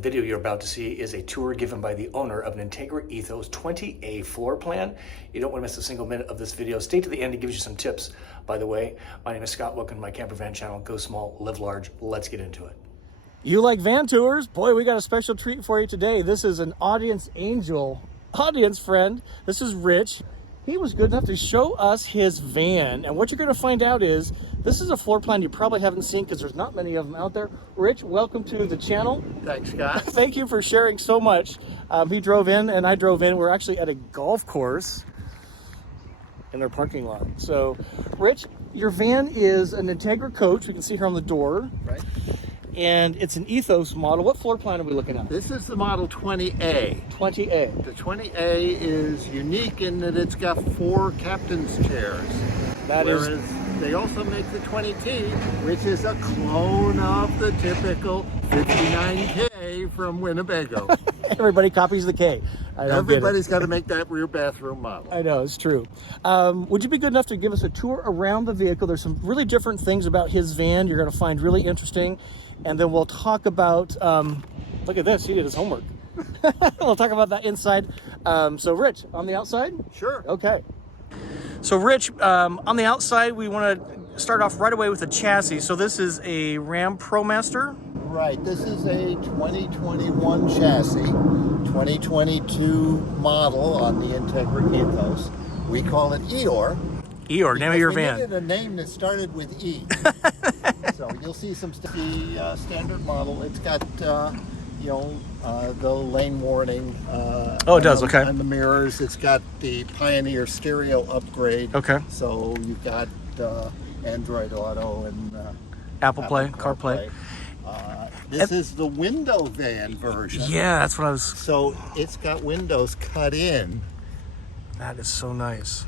The video you're about to see is a tour given by the owner of an Entegra Ethos 20A floor plan. You don't want to miss a single minute of this video. Stay to the end, it gives you some tips. By the way, my name is Scott. Welcome to my camper van channel. Go small, live large. Let's get into it. You like van tours? Boy, we got a special treat for you today. This is an audience angel, audience friend. This is Rich. He was good enough to show us his van. And what you're going to find out is, this is a floor plan you probably haven't seen because there's not many of them out there. Rich, welcome to the channel. Thanks, Scott. Thank you for sharing so much. He drove in and I drove in. We're actually at a golf course in their parking lot. So, Rich, your van is an Entegra coach. We can see here on the door. Right. And it's an Ethos model. What floor plan are we looking at? This is the model 20A. 20A. The 20A is unique in that it's got 4 captain's chairs. Whereas they also make the 20T, which is a clone of the typical 59K from Winnebago. Everybody copies the K. Everybody's got to make that rear bathroom model. I know, it's true. Would you be good enough to give us a tour around the vehicle? There's some really different things about his van you're going to find really interesting. And then we'll talk about, look at this, he did his homework. We'll talk about that inside. So Rich, on the outside? Sure. Okay. So Rich, on the outside, we want to start off right away with the chassis. So this is a Ram ProMaster? Right, this is a 2021 chassis, 2022 model on the Entegra Ethos. We call it Eeyore. Eeyore, name of your van. We needed a name that started with E. So you'll see some the standard model. It's got the lane warning. Oh, it does. Okay. On the mirrors, it's got the Pioneer stereo upgrade. Okay. So you've got Android Auto and Apple Play, CarPlay. This is the window van version. Yeah, that's what I was. So it's got windows cut in. That is so nice.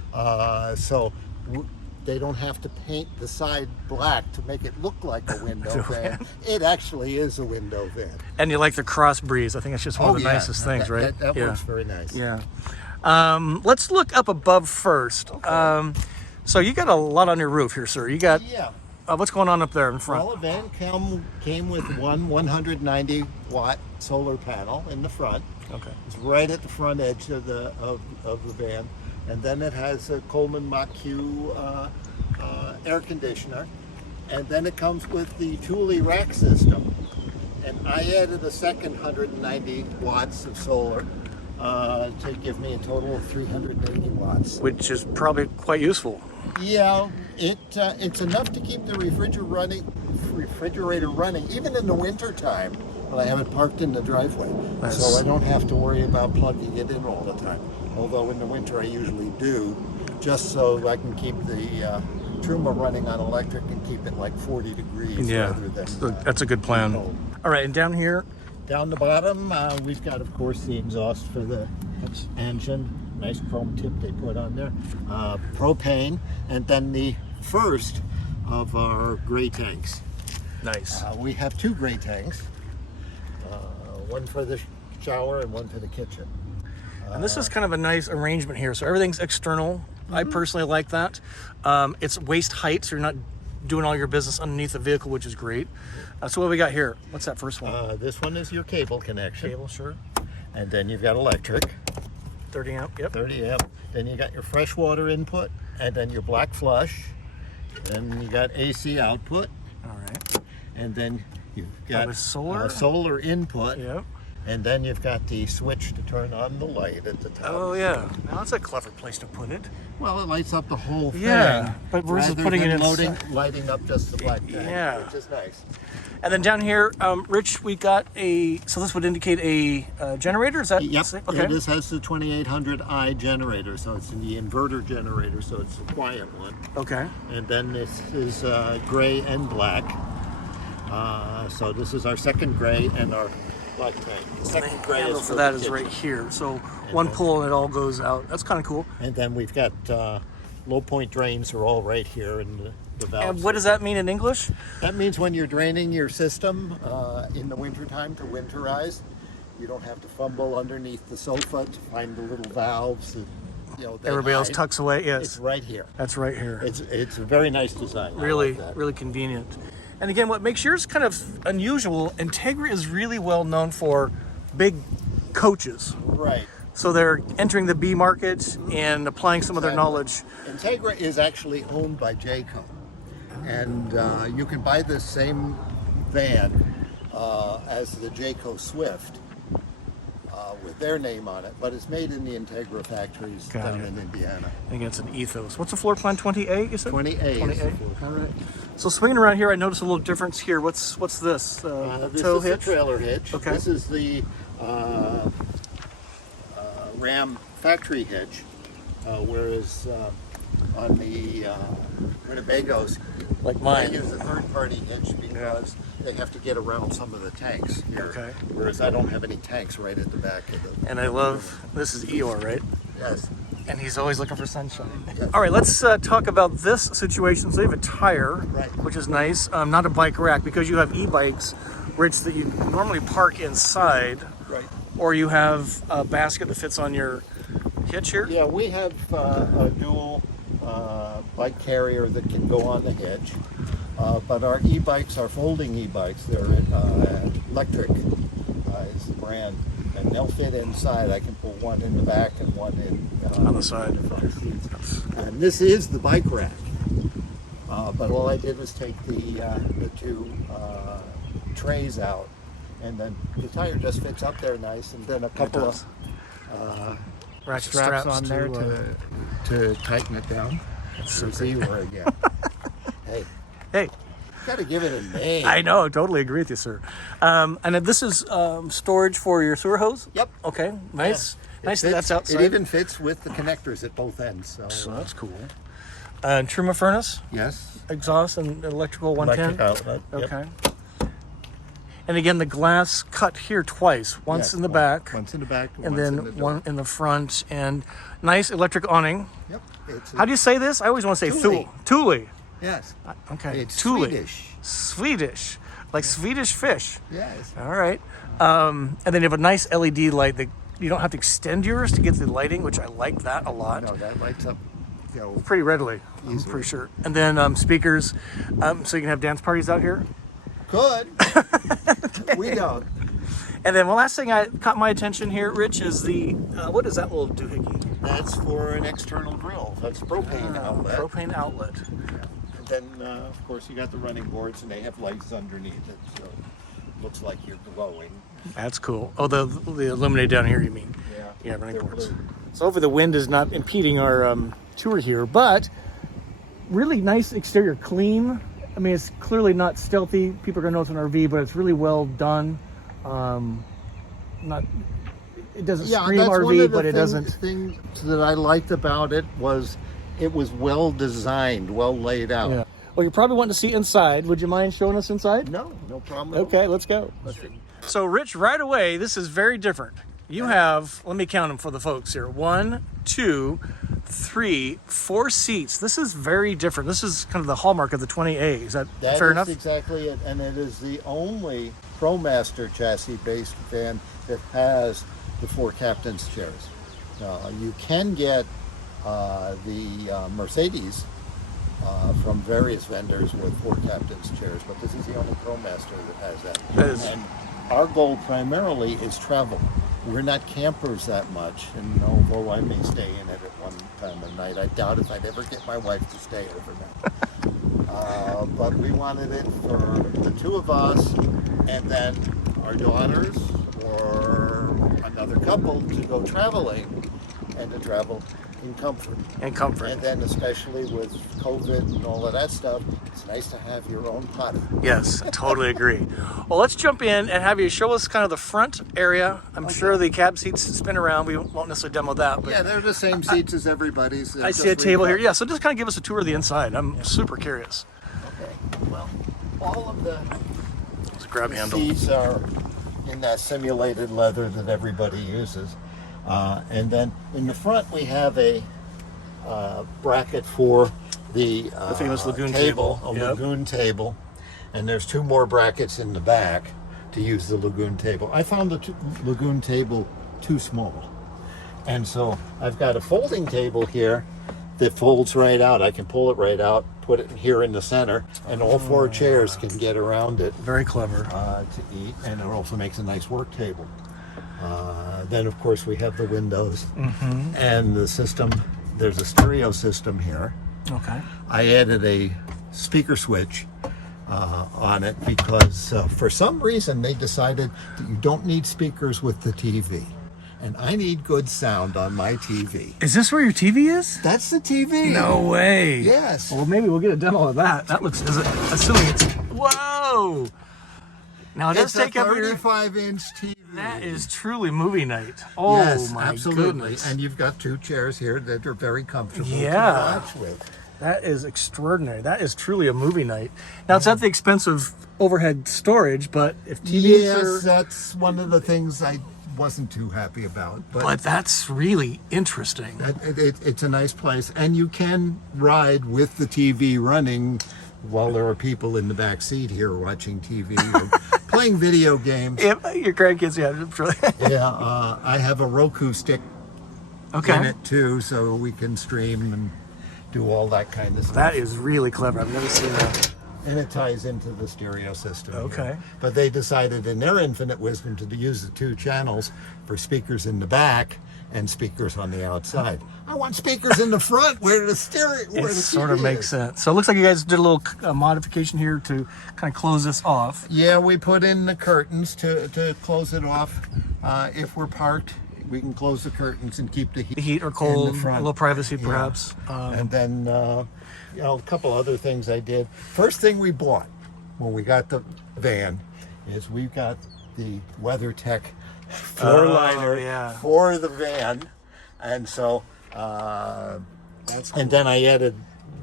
They don't have to paint the side black to make it look like a window van. It actually is a window van. And you like the cross breeze. I think it's just one of the nicest things, right? That works very nice. Yeah. Let's look up above first. Okay. So you got a lot on your roof here, sir. You got, what's going on up there in front? Well, the van came with one 190-watt solar panel in the front. Okay. It's right at the front edge of the van. And then it has a Coleman Mach-Q air conditioner. And then it comes with the Thule rack system. And I added a second 190 watts of solar to give me a total of 380 watts. Which is probably quite useful. Yeah, it's enough to keep the refrigerator running, even in the winter time. But I have it parked in the driveway, so I don't have to worry about plugging it in all the time. Although in the winter I usually do, just so I can keep the Truma running on electric and keep it like 40 degrees. Yeah, rather than, that's a good plan. All right, and down here? Down the bottom, we've got, of course, the exhaust for the engine. Nice chrome tip they put on there. Propane, and then the first of our gray tanks. Nice. We have 2 gray tanks. One for the shower and one for the kitchen. And this is kind of a nice arrangement here. So everything's external. Mm-hmm. I personally like that. It's waist height, so you're not doing all your business underneath the vehicle, which is great. So what we got here? What's that first one? This one is your cable connection. Cable, sure. And then you've got electric. 30 amp, yep. 30 amp. Then you got your fresh water input, and then your black flush. Then you got AC output. All right. And then you've got solar input. Yep. And then you've got the switch to turn on the light at the top. Oh yeah, now that's a clever place to put it. Well, it lights up the whole thing. Yeah, but we're just putting it in lighting up just the black tank, which is nice. And then down here, Rich, we got so this would indicate a generator, is that? Yep, okay. This has the 2800i generator, so it's the inverter generator, so it's the quiet one. Okay. And then this is gray and black. So this is our second gray and our black tank. The second gray handle for that is right here. So one pull and it all goes out. That's kind of cool. And then we've got low point drains are all right here in the valve. And what does that mean in English? That means when you're draining your system in the wintertime to winterize, you don't have to fumble underneath the sofa to find the little valves. Everybody else tucks away. Yes, it's right here. That's right here. It's a very nice design. Really, really convenient. And again, what makes yours kind of unusual, Entegra is really well known for big coaches. Right. So they're entering the B market and applying some of their knowledge. Integra is actually owned by Jayco, and you can buy this same van as the Jayco Swift with their name on it, but it's made in the Integra factories down in Indiana. I think it's an Ethos. What's the floor plan? 20A, you said? 20A. 20A. All right. So swinging around here, I notice a little difference here. What's this? This tow is hitch? the trailer hitch. Okay. This is the Ram factory hitch, whereas on the Winnebagos, Like I mine. use a third-party hitch because they have to get around some of the tanks here. Okay. Whereas I don't have any tanks right at the back of the. And I love, this is Eeyore, right? Yes. And he's always looking for sunshine. Yes. All right, let's talk about this situation. So you have a tire, Right. which is nice, not a bike rack, because you have e-bikes, Rich, that you normally park inside, Right. or you have a basket that fits on your hitch here. Yeah, we have a dual bike carrier that can go on the hitch, but our e-bikes are folding e-bikes. They're electric is the brand, and they'll fit inside. I can put one in the back and one in On the side. the front seats. And this is the bike rack, but all I did was take the two trays out, and then the tire just fits up there nice, and then a couple of Ratchet straps on there to, to tighten it down. so There's Eeyore again. Hey, hey, gotta give it a name. I know, totally agree with you, sir. And then this is storage for your sewer hose? Yep. Okay, nice. It Nice that fits- that's outside. It even fits with the connectors at both ends. So that's cool. Trimmer furnace, yes. exhaust, and electrical 110? Electric outlet. Yep. Okay. And again, the glass cut here twice, once Yes, in the back, Once in the back. and once then in the door. one in the front, and nice electric awning. Yep. It's How do you say this? I always want to say Thule. Thule. Yes. Okay. It's Thule. Swedish. Swedish. Like Swedish fish. Yes. All right. And then you have a nice LED light that you don't have to extend yours to get the lighting, which I like that a lot. No, that lights up. You know, Pretty readily, I'm Easily. pretty sure. And then speakers, so you can have dance parties out here. good. We don't. And then one last thing I caught my attention here, Rich, is the, what is that little doohickey? That's for an external grill. That's propane outlet. Propane outlet. And then, of course, you got the running boards, and they have lights underneath it, so it looks like you're glowing. That's cool. Oh, the illuminate down here, you mean? Yeah. Yeah, running They're boards. blue. So hopefully the wind is not impeding our tour here, but really nice exterior, clean. I mean, it's clearly not stealthy. People are gonna know it's an RV, but it's really well done. Not, it doesn't scream that's one RV, of the but it doesn't. Things that I liked about it was it was well designed, well laid out. Yeah. Well, you're probably wanting to see inside. Would you mind showing us inside? No problem. at all. Okay, let's go. So, Rich, right away, this is very different. You have, let me count them for the folks here. 1, 2, 3, 4 seats. This is very different. This is kind of the hallmark of the 20A. Is that That fair is enough? exactly it, and it is the only ProMaster chassis-based van that has the 4 captain's chairs. You can get the Mercedes from various vendors with 4 captain's chairs, but this is the only ProMaster that has that. That is- And our goal primarily is travel. We're not campers that much, and although I may stay in it at one time of night, I doubt if I'd ever get my wife to stay overnight. But we wanted it for the 2 of us, and then our daughters or another couple to go traveling, and to travel in comfort. And comfort. And then especially with COVID and all of that stuff, it's nice to have your own potty. Yes, I totally agree. Well, let's jump in and have you show us kind of the front area. I'm sure the cab seats spin around. We won't necessarily demo that, but Yeah, they're the same seats as everybody's. I see a table here. Yeah, so just kind of give us a tour of the inside. I'm super curious. Okay, well, all of the It's a grab handle. seats are in that simulated leather that everybody uses. And then in the front we have a bracket for the famous lagoon table, table. a Yep. lagoon table. And there's 2 more brackets in the back to use the lagoon table. I found the lagoon table too small. And so I've got a folding table here that folds right out. I can pull it right out, put it here in the center, and all 4 chairs can get around it Very clever. to eat, and it also makes a nice work table. Then, of course, we have the windows and the system. There's a stereo system here. Okay. I added a speaker switch on it because for some reason they decided that you don't need speakers with the TV. And I need good sound on my TV. Is this where your TV is? That's the TV. No way. Yes. Well, maybe we'll get a demo of that. That looks, assuming it's, whoa. Now it does It's a take up your, 35-inch TV. that is truly movie night. Oh Yes, my absolutely. goodness. And you've got 2 chairs here that are very comfortable Yeah. to watch with. That is extraordinary. That is truly a movie night. Now it's at the expense of overhead storage, but if TVs Yes, are, that's one of the things I wasn't too happy about. but that's really interesting. It's a nice place, and you can ride with the TV running while there are people in the back seat here watching TV or playing video games. If your grandkids, yeah, I'm sure. Yeah, I have a Roku stick in Okay. it too, so we can stream and do all that kind of stuff. That is really clever. I've never seen that. And it ties into the stereo system. here. Okay. But they decided in their infinite wisdom to use the 2 channels for speakers in the back and speakers on the outside. I want speakers in the front where the stereo, where It the sort of TV makes is. sense. So it looks like you guys did a little modification here to kind of close this off. Yeah, we put in the curtains to close it off. If we're parked, we can close the curtains and keep the The heat or in cold, the a front. little privacy Yeah. perhaps. And then, a couple other things I did. First thing we bought when we got the van is we got the WeatherTech floor liner yeah. for the van, and so That's and then I added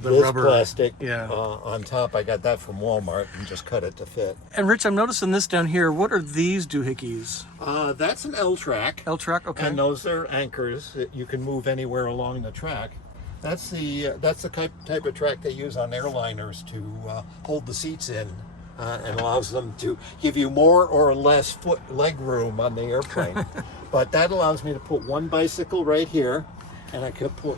The this rubber, plastic yeah. on top. I got that from Walmart and just cut it to fit. And Rich, I'm noticing this down here. What are these doohickeys? That's an L-track. L-track, okay. And those are anchors that you can move anywhere along the track. That's the type of track they use on airliners to hold the seats in and allows them to give you more or less leg room on the airplane. But that allows me to put one bicycle right here, and I could put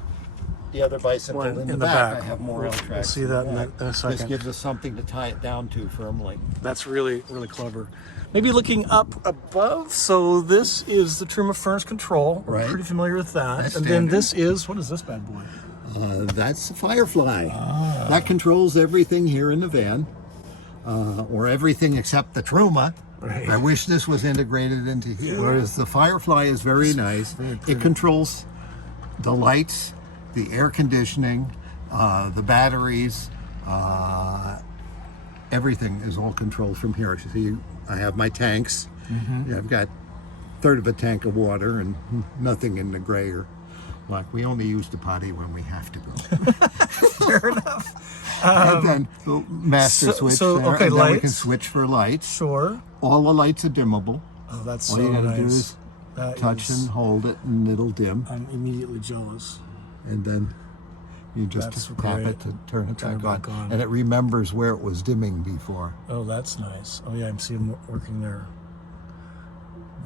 the other bicycle One in the back. I have more We'll L-tracks. see that in a This second. gives us something to tie it down to firmly. That's really, really clever. Maybe looking up above. So this is the trim of furnace control. We're Right. pretty familiar with that. That's And then standard. this is, what is this bad boy? That's the Firefly. That controls everything here in the van, or everything except the Truma. Right. I wish this was integrated into here. Whereas the Firefly is very nice. very pretty. It controls the lights, the air conditioning, the batteries. Everything is all controlled from here. See, I have my tanks. Yeah, I've got a third of a tank of water and nothing in the gray or black. We only use the potty when we have to go. Fair enough. And then the master switch there, okay, and then we can lights. switch for lights. Sure. All the lights are dimmable. Oh, that's All so you gotta nice. do is That touch is- and hold it, and it'll dim. I'm immediately jealous. And then you just That's tap great. it to turn it Turn it back back on. on. And it remembers where it was dimming before. Oh, that's nice. Oh yeah, I'm seeing them working there.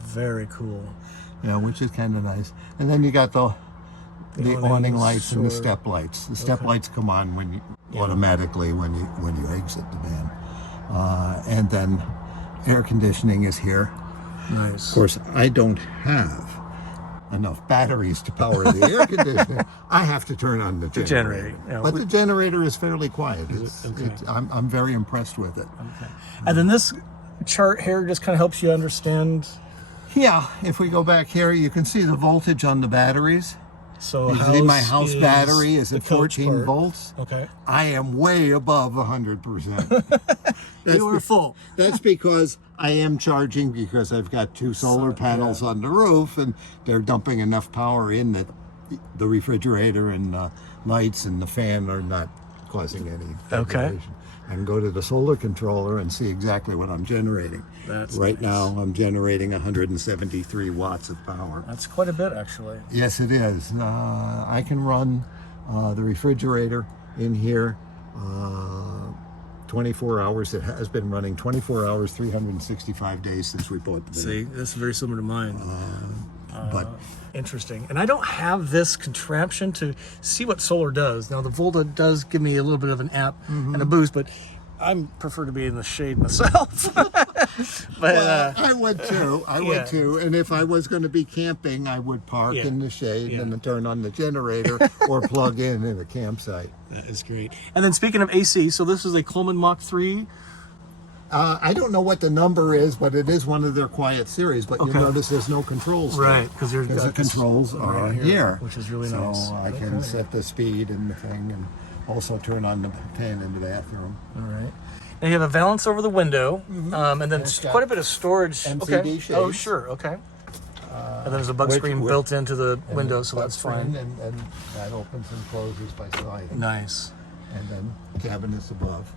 Very cool. Yeah, which is kind of nice. And then you got the awning awnings, lights and the sure. step lights. The step Okay. lights come on when you automatically when you exit the van. And then air conditioning is here. Nice. Of course, I don't have enough batteries to power the air conditioner. I have to turn on the generator. generator, yeah. But the generator is fairly quiet. Okay. I'm very impressed with it. Okay. And then this chart here just kind of helps you understand. Yeah, if we go back here, you can see the voltage on the batteries. So You see my house is battery is the at coach 14 part. volts. Okay. I am way above 100%. You are full. That's because I am charging because I've got 2 solar panels on the roof, and they're dumping enough power in that the refrigerator and lights and the fan are not causing any Okay. degradation. I can go to the solar controller and see exactly what I'm generating. That's right nice. now I'm generating 173 watts of power. That's quite a bit, actually. Yes, it is. I can run the refrigerator in here 24 hours. It has been running 24 hours, 365 days since we bought the van. See, that's very similar to mine. But Interesting. And I don't have this contraption to see what solar does. Now, the Volta does give me a little bit of an app and a boost, but I prefer to be in the shade myself. But I would too. I would too. And if I was going to be camping, I would park in the shade and then turn on the generator or plug in at a campsite. That is great. And then speaking of AC, so this is a Coleman Mach 3. I don't know what the number is, but it is one of their quiet series. But you notice there's no controls. Right, because the controls are here, which is really nice. So I can set the speed and the thing, and also turn on the fan in the bathroom. All right. Now you have a valance over the window, and then quite a bit of storage. MCD shades. Oh, sure. Okay. And then there's a bug screen built into the window, so that's fine. And that opens and closes by sliding. Nice. And then cabinets above.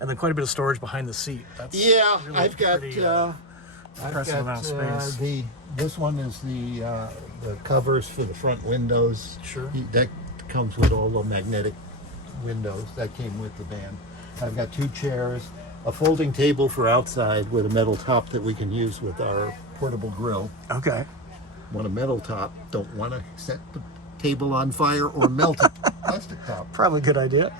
And then quite a bit of storage behind the seat. That's Yeah, really I've got impressive amount of space. This one is the covers for the front windows. Sure. That comes with all the magnetic windows. That came with the van. I've got 2 chairs, a folding table for outside with a metal top that we can use with our portable grill. Okay. Want a metal top, don't want to set the table on fire or melt a plastic top. Probably a good idea.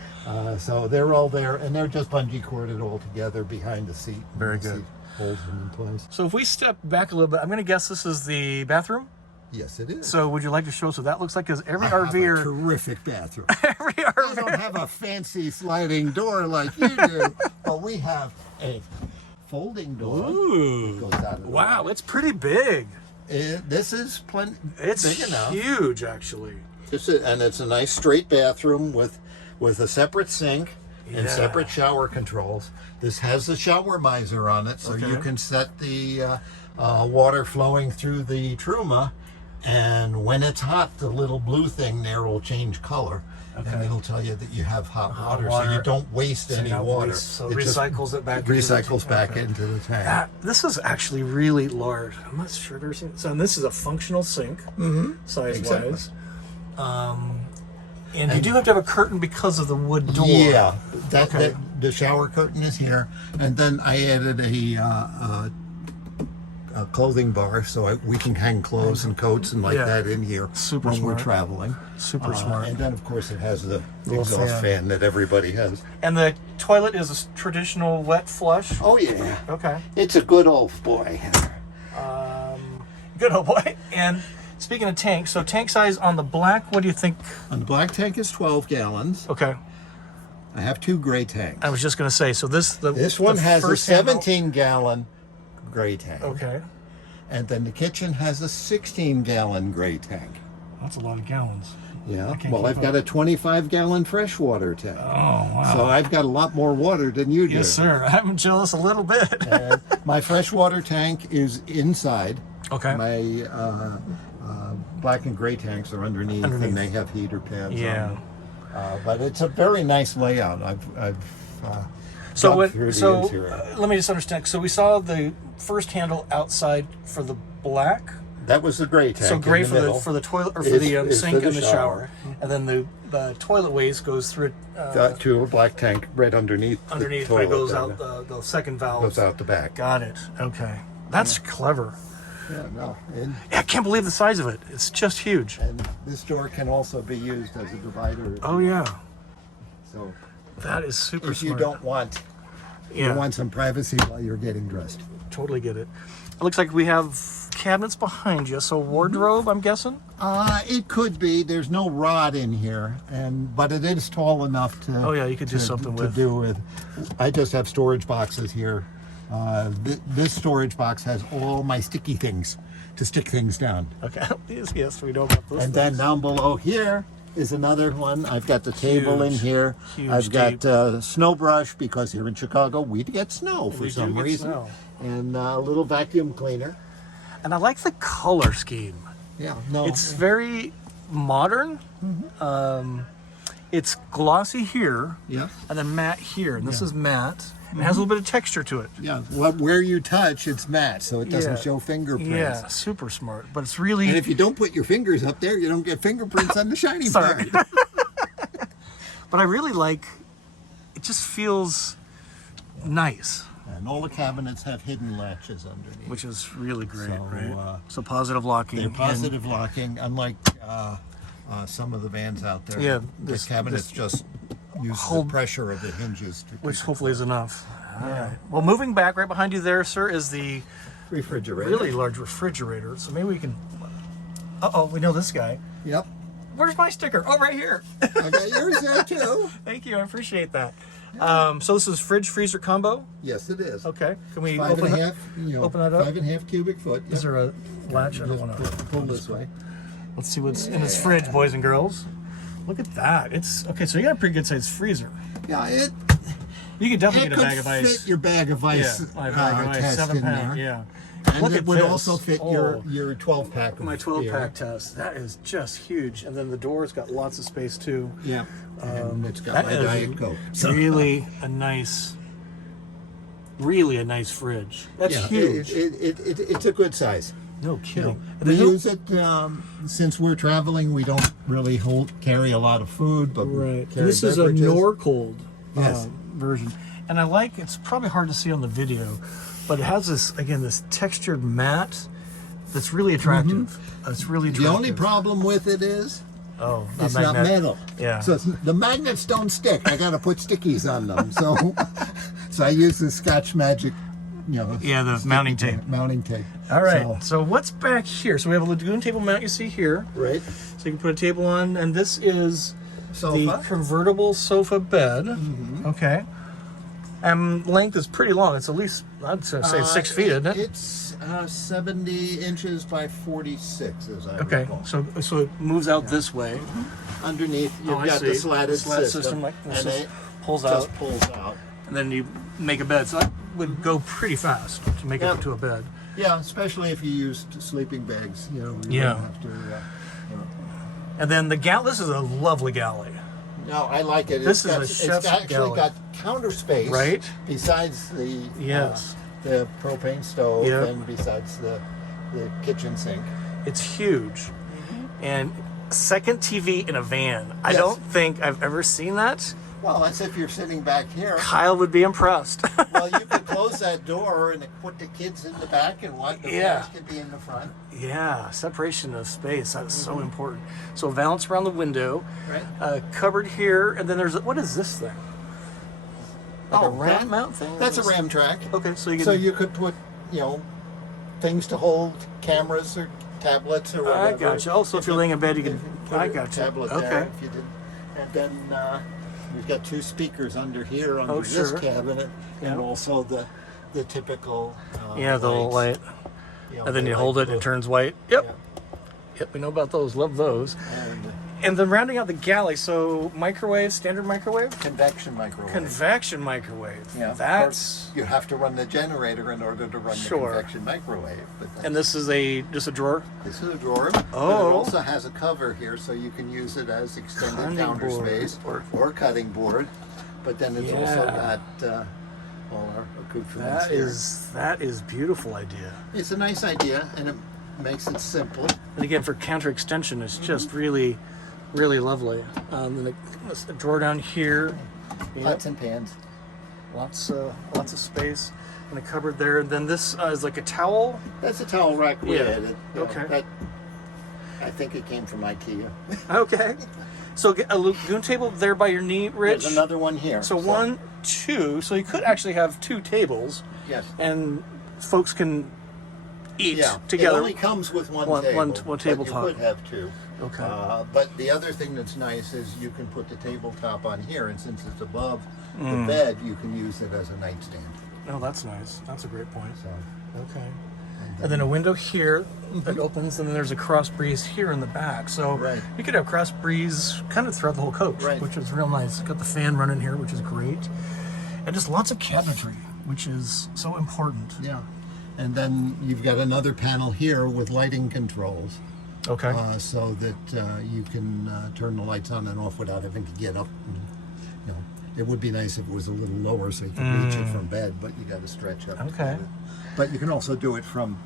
So they're all there, and they're just bungee corded all together behind the seat. Very The good. seat holds them in place. So if we step back a little bit, I'm going to guess this is the bathroom. Yes, it is. So would you like to show us what that looks like? Because every I have a RVer, terrific bathroom. every I RVer, don't have a fancy sliding door like you do, but we have a folding door. Ooh. That goes out of the Wow, way. it's pretty big. This is plenty. It's big enough. huge, actually. And it's a nice straight bathroom with a separate sink and separate shower controls. This has the shower miser on it, so you can set the water flowing through the Truma, and when it's hot, the little blue thing there will change color, and it'll tell you that you have hot water, so you don't waste any water. So it recycles it back. recycles back into the tank. This is actually really large. I'm not sure I've ever seen it. So and this is a functional sink, size-wise. And you do have to have a curtain because of the wood door. Yeah, that the shower curtain is here, and then I added a clothing bar so we can hang clothes and coats and that in here Super when smart. we're traveling. Super smart. And then of course it has the Little exhaust fan that everybody has. And the toilet is a traditional wet flush. Oh yeah. Okay. It's a good old boy. Good old boy. And speaking of tanks, so tank size on the black, what do you think? On the black tank is 12 gallons. Okay. I have 2 gray tanks. I was just going to say, so this one has a first handle- 17-gallon gray tank. Okay. And then the kitchen has a 16-gallon gray tank. That's a lot of gallons. Yeah. can't Well, keep I've got a 25-gallon freshwater tank. Oh, wow. So I've got a lot more water than you do. Yes, sir. I'm jealous a little bit. And my freshwater tank is inside. Okay. My black and gray tanks are underneath. And they have heater pads on them. But it's a very nice layout. I've So dug through the interior. let me just understand. So we saw the first handle outside for the black. That was the gray tank. So gray in the middle. for the toilet or for Is- the is sink for the and the shower, and then the toilet waste goes through To a black tank right underneath. underneath. the But it toilet goes down out there. the second valve. Goes out the back. Got it. Okay, that's clever. Yeah, no. And, I can't believe the size of it. It's just huge. and this door can also be used as a divider. Oh yeah, So that is super if you smart. don't want, you want some privacy while you're getting dressed. Totally get it. It looks like we have cabinets behind you. So wardrobe, I'm guessing. It could be. There's no rod in here, but it is tall enough to. Oh yeah, you could do something to with. do with. I just have storage boxes here. This storage box has all my sticky things to stick things down. Okay. yes, we know about those. And then down below here is another one. I've got the table in Huge. here. Huge, I've got snow brush because here in Chicago we get snow for We do some get reason. snow. And a little vacuum cleaner. And I like the color scheme. Yeah, no. It's very modern. It's glossy here, Yeah. and then matte here. And this is matte. And it has a little bit of texture to it. Yeah, where you touch, it's matte, so it doesn't Yeah. show fingerprints. Yeah, super smart. But it's really And if you don't put your fingers up there, you don't get fingerprints on the shiny Sorry. part. But I really like. It just feels nice. And all the cabinets have hidden latches underneath. Which is really great, So, right? So positive locking. They're positive locking, unlike some of the vans out there. Yeah, the cabinets just use the pressure of the hinges. Which hopefully is enough. All right. Well, moving back, right behind you there, sir, is the refrigerator. really large refrigerator. So maybe we can... Uh-oh, we know this guy. Yep. Where's my sticker? Oh, right here. I got yours there too. Thank you, I appreciate that. So this is fridge freezer combo? Yes, it is. Okay. Can we Five open and a that? half, open that up? 5.5 cubic foot. Is there a latch? I don't want to pull this way. Let's see what's in this fridge, boys and girls. Look at that. It's okay. So you got a pretty good sized freezer. Yeah, You could definitely it get a could bag of ice. fit your bag of ice. Yeah, my bag of ice, test 7-pack. in there. Yeah. And Look it at would this. also fit your 12-pack. My 12-pack test. That is just huge. And then the door's got lots of space too. Yeah. And it's got my That Diet is Coke. really a nice fridge. That's huge. It's a good size. No kidding. We use it since we're traveling. We don't really carry a lot of food, but Right. we carry This is a beverages. Norcold Yes. version. And I like, it's probably hard to see on the video, but it has this, again, this textured matte that's really attractive. It's really attractive. The only problem with it is it's not magnet. metal. Yeah. So the magnets don't stick. I got to put stickies on them. So I use the Scotch Magic, Yeah, the mounting tape. Mounting tape. All right. So what's back here? So we have a lagoon table mount you see here. Right. So you can put a table on, and this is Sofa. the convertible sofa bed. Okay. And length is pretty long. It's at least, I'd say 6 feet, isn't it? It's 70 inches by 46, as I recall. So it moves out this way. Underneath, you've I got the see. slatted Slat system, like this. and it Pulls just out, pulls out. and then you make a bed. So that would go pretty fast to make it Yeah. into a bed. Yeah, especially if you used sleeping bags. You don't have to. And then the galley. This is a lovely galley. No, I like it. This It's is a chef's actually galley. got counter space, Right. Besides the Yes. the propane stove, Yep. and besides the kitchen sink. It's huge. And second TV in a van. I Yes. don't think I've ever seen that. Well, that's if you're sitting back here. Kyle would be impressed. Well, you could close that door and put the kids in the back, and the Yeah. parents could be in the front. Yeah, separation of space. That's so important. So valance around the window. Right. Cupboard here. And then there's, what is this thing? Like a ram mount thing? That's a ram track. Okay, so you can... So you could put, things to hold cameras or tablets or whatever. I got you. Also, if you're laying in bed, you can... Put I a got you. tablet Okay. there if you did. And then we've got 2 speakers under here under this sure. cabinet, Yeah. and also the typical. Yeah, the little light. And then you hold it and it turns white. Yep. Yep, we know about those. Love those. And then rounding out the galley, so microwave, standard microwave? Convection microwave. Convection microwave. Yeah, of That's... course, you have to run the generator in order to run Sure. the convection microwave. But And this is just a drawer? this is a drawer, but it also has a cover here, so you can use it as extended Cutting counter board. space or cutting board. But then it's also got all our accoutrements here. That is beautiful idea. It's a nice idea, and it makes it simple. And again, for counter extension, it's just really, really lovely. And a drawer down here. Pots and pans. Lots of space. And a cupboard there. And then this is like a towel. That's a towel rack we added. Okay. I think it came from IKEA. Okay. So a lagoon table there by your knee, Rich. There's another one here. So 1, 2. So you could actually have 2 tables. Yes. And folks can eat Yeah. together. It only comes with one table. One tabletop. But you could have 2. Okay. But the other thing that's nice is you can put the tabletop on here, and since it's above the bed, you can use it as a nightstand. Oh, that's nice. That's a great point. So, Okay. And then a window here that opens, and then there's a cross breeze here in the back. So Right. you could have cross breeze kind of throughout the whole coach, Right. which is real nice. Got the fan running here, which is great. And just lots of cabinetry, which is so important. yeah. And then you've got another panel here with lighting controls. Okay. So that you can turn the lights on and off without having to get up. And, it would be nice if it was a little lower so you could reach it from bed, but you got to stretch up. to Okay. get it. But you can also do it from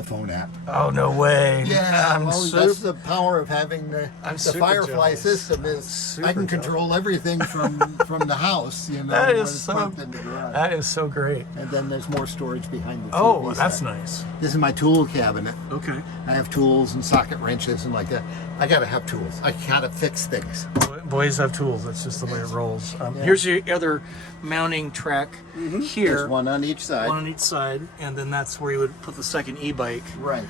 the phone app. Oh, no way. Yeah, I'm that's the power of having the super Firefly jealous. system is Super I can jealous. control everything from the house, you know, That when is it's so, parked in the garage. that is so great. And then there's more storage behind the TV Oh, that's set. nice. This is my tool cabinet. Okay. I have tools and socket wrenches and like that. I gotta have tools. I gotta fix things. Boys have tools. That's just the way it rolls. Yeah. Here's your other mounting track here. There's one on each side. One on each side, and then that's where you would put the second e-bike Right.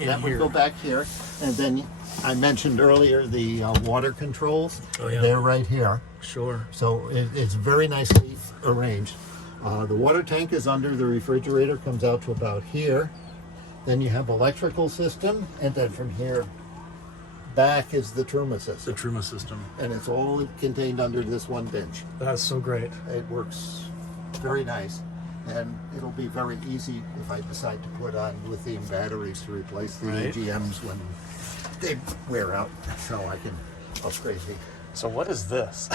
in That here. would go back here. And then I mentioned earlier the water controls. Oh, yeah. They're right here. Sure. So it's very nicely arranged. The water tank is under the refrigerator, comes out to about here. Then you have electrical system, and then from here back is the Truma The system. Truma system. And it's all contained under this one bench. That's so great. It works very nice. And it'll be very easy if I decide to put on lithium batteries to replace the Right. AGMs when they wear out. So I can upgrade the So what is this?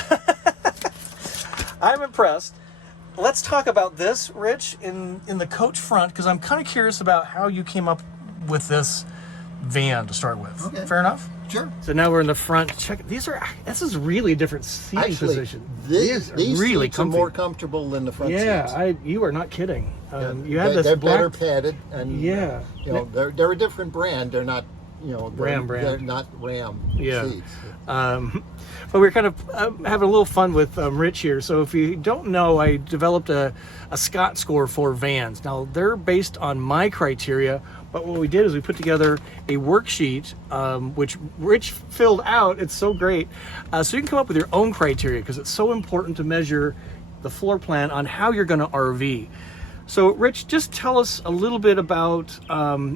I'm impressed. Let's talk about this, Rich, in the coach front, because I'm kind of curious about how you came up with this van to start with. Okay. Fair enough? Sure. So now we're in the front. Check. This is really a different seating Actually, position. these really seats are more comfortable than the front Yeah, seats. you are not kidding. Yeah, You have this they're back- bladder padded, and Yeah. you know they're a different brand. They're not, you know, Ram brand. They're not Ram Yeah. seats. But we're kind of having a little fun with Rich here. So if you don't know, I developed a Scott score for vans. Now they're based on my criteria, but what we did is we put together a worksheet, which Rich filled out. It's so great. So you can come up with your own criteria because it's so important to measure the floor plan on how you're going to RV. So Rich, just tell us a little bit about,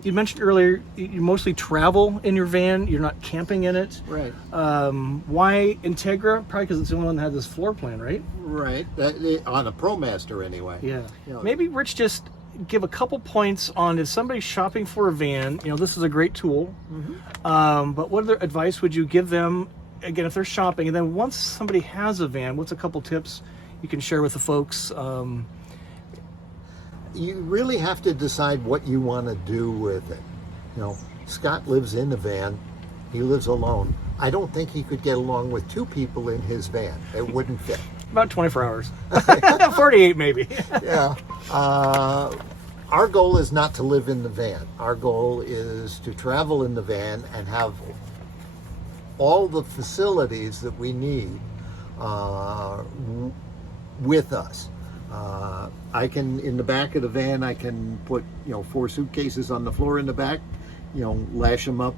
you mentioned earlier, you mostly travel in your van, you're not camping in it. Right. Why Entegra? Probably because it's the only one that had this floor plan, right? Right. On a ProMaster anyway. Yeah. You know, Maybe Rich, just give a couple points on if somebody's shopping for a van, you know, this is a great tool. But what other advice would you give them, again, if they're shopping? And then once somebody has a van, what's a couple tips you can share with the folks? You really have to decide what you want to do with it. You know, Scott lives in the van. He lives alone. I don't think he could get along with two people in his van. It wouldn't fit. About 24 hours. 48 maybe. Yeah. Our goal is not to live in the van. Our goal is to travel in the van and have all the facilities that we need with us. I can, in the back of the van, I can put, you know, 4 suitcases on the floor in the back, you know, lash them up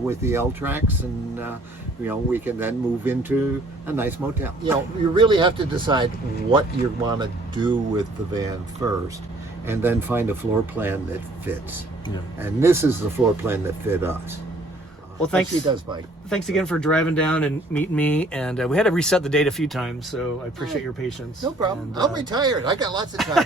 with the L-tracks, and, you know, we can then move into a nice motel. You know, you really have to decide what you want to do with the van first, and then find a floor plan that fits. Yeah. And this is the floor plan that fit us. Well, thanks. He does, Mike. Thanks again for driving down and meeting me. And we had to reset the date a few times, so I appreciate your patience. No problem. And, I'm retired. I got lots of time.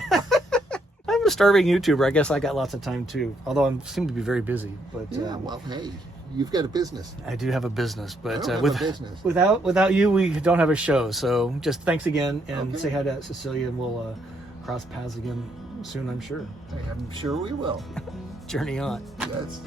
I'm a starving YouTuber. I guess I got lots of time too. Although I seem to be very busy. But Yeah, well, hey, you've got a business. I do have a business. But I don't have a business. without you, we don't have a show. So just thanks again, and Okay. say hi to Cecilia, and we'll cross paths again soon, I'm sure. I'm sure we will. Journey on. Yes.